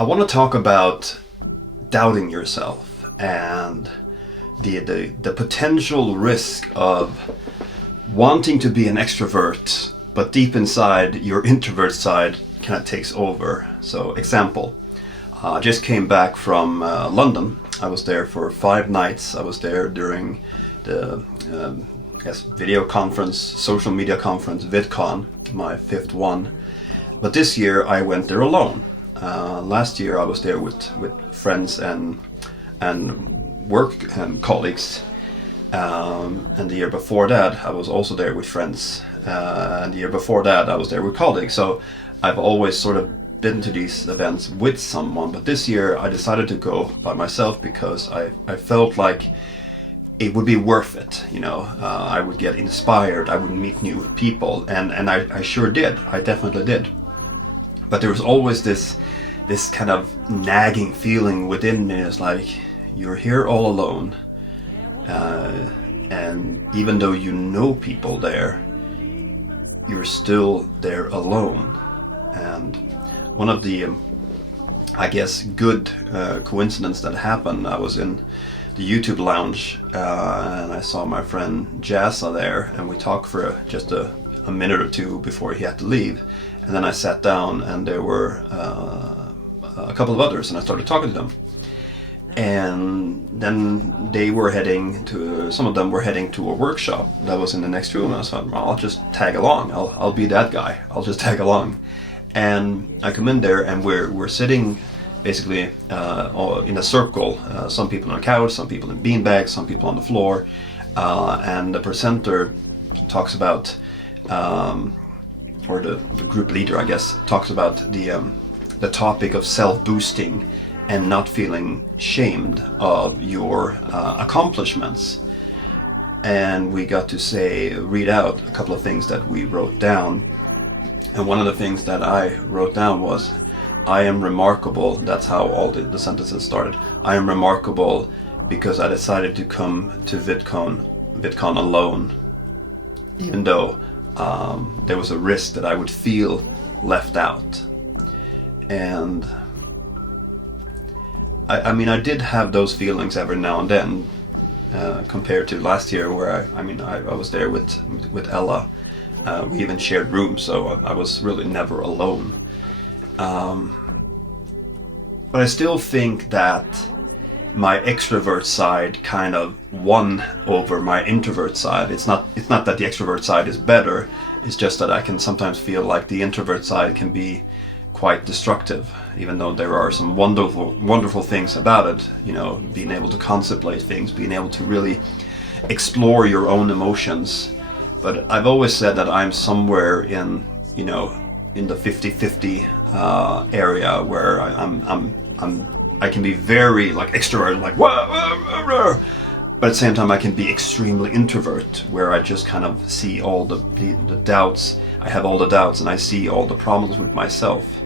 I want to talk about doubting yourself and the potential risk of wanting to be an extrovert, but deep inside your introvert side kind of takes over. So, example, I just came back from London. I was there for 5 nights. I was there during the video conference, social media conference, VidCon, my 5th one. But this year I went there alone. Last year I was there with friends and work colleagues, and the year before that I was also there with friends, and the year before that I was there with colleagues. So I've always sort of been to these events with someone, but this year I decided to go by myself because I felt like it would be worth it. I would get inspired, I would meet new people, and I sure did. I definitely did. But there was always this kind of nagging feeling within me. It's like, you're here all alone, and even though you know people there, you're still there alone. And one of the, I guess, good coincidence that happened, I was in the YouTube lounge, and I saw my friend Jazza there, and we talked for just a minute or two before he had to leave. And then I sat down, and there were a couple of others, and I started talking to them. And then some of them were heading to a workshop that was in the next room. And I thought, well, I'll just tag along. I'll be that guy. I'll just tag along. And I come in there, and we're sitting basically in a circle. Some people on a couch, some people in beanbags, some people on the floor. And the presenter talks about, or the group leader, I guess, talks about the topic of self-boosting and not feeling shamed of your accomplishments. And we got to read out a couple of things that we wrote down. And one of the things that I wrote down was, I am remarkable. That's how all the sentences started. I am remarkable because I decided to come to VidCon alone, even though there was a risk that I would feel left out. And I mean, I did have those feelings every now and then, compared to last year, where I was there with Ella. We even shared rooms, so I was really never alone. But I still think that my extrovert side kind of won over my introvert side. It's not that the extrovert side is better. It's just that I can sometimes feel like the introvert side can be quite destructive, even though there are some wonderful things about it. Being able to contemplate things, being able to really explore your own emotions. But I've always said that I'm somewhere in the 50-50 area, where I can be very like extrovert, like whoa, but at the same time I can be extremely introvert, where I just kind of see all the doubts. I have all the doubts, and I see all the problems with myself.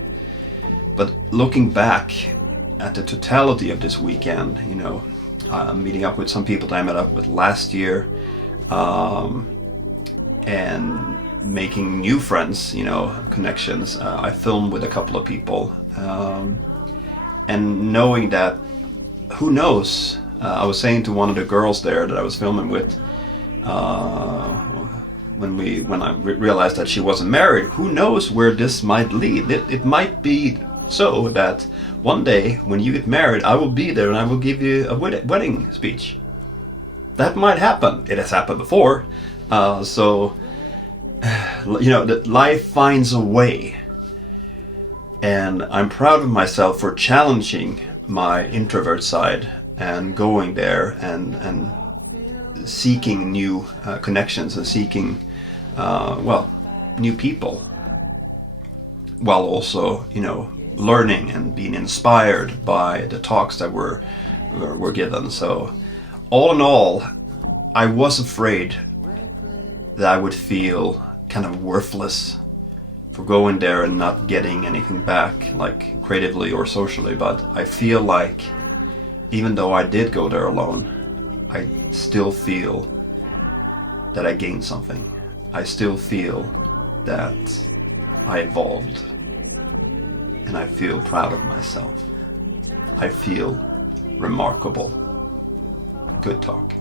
But looking back at the totality of this weekend, meeting up with some people that I met up with last year, and making new friends, connections. I filmed with a couple of people, and knowing that, who knows, I was saying to one of the girls there that I was filming with, when I realized that she wasn't married, who knows where this might lead. It might be so that one day when you get married, I will be there and I will give you a wedding speech. That might happen. It has happened before. So that life finds a way. And I'm proud of myself for challenging my introvert side and going there and seeking new connections and seeking new people, while also learning and being inspired by the talks that were given. So all in all, I was afraid that I would feel kind of worthless for going there and not getting anything back, like creatively or socially. But I feel like even though I did go there alone, I still feel that I gained something. I still feel that I evolved. and I feel proud of myself. I feel remarkable. Good talk.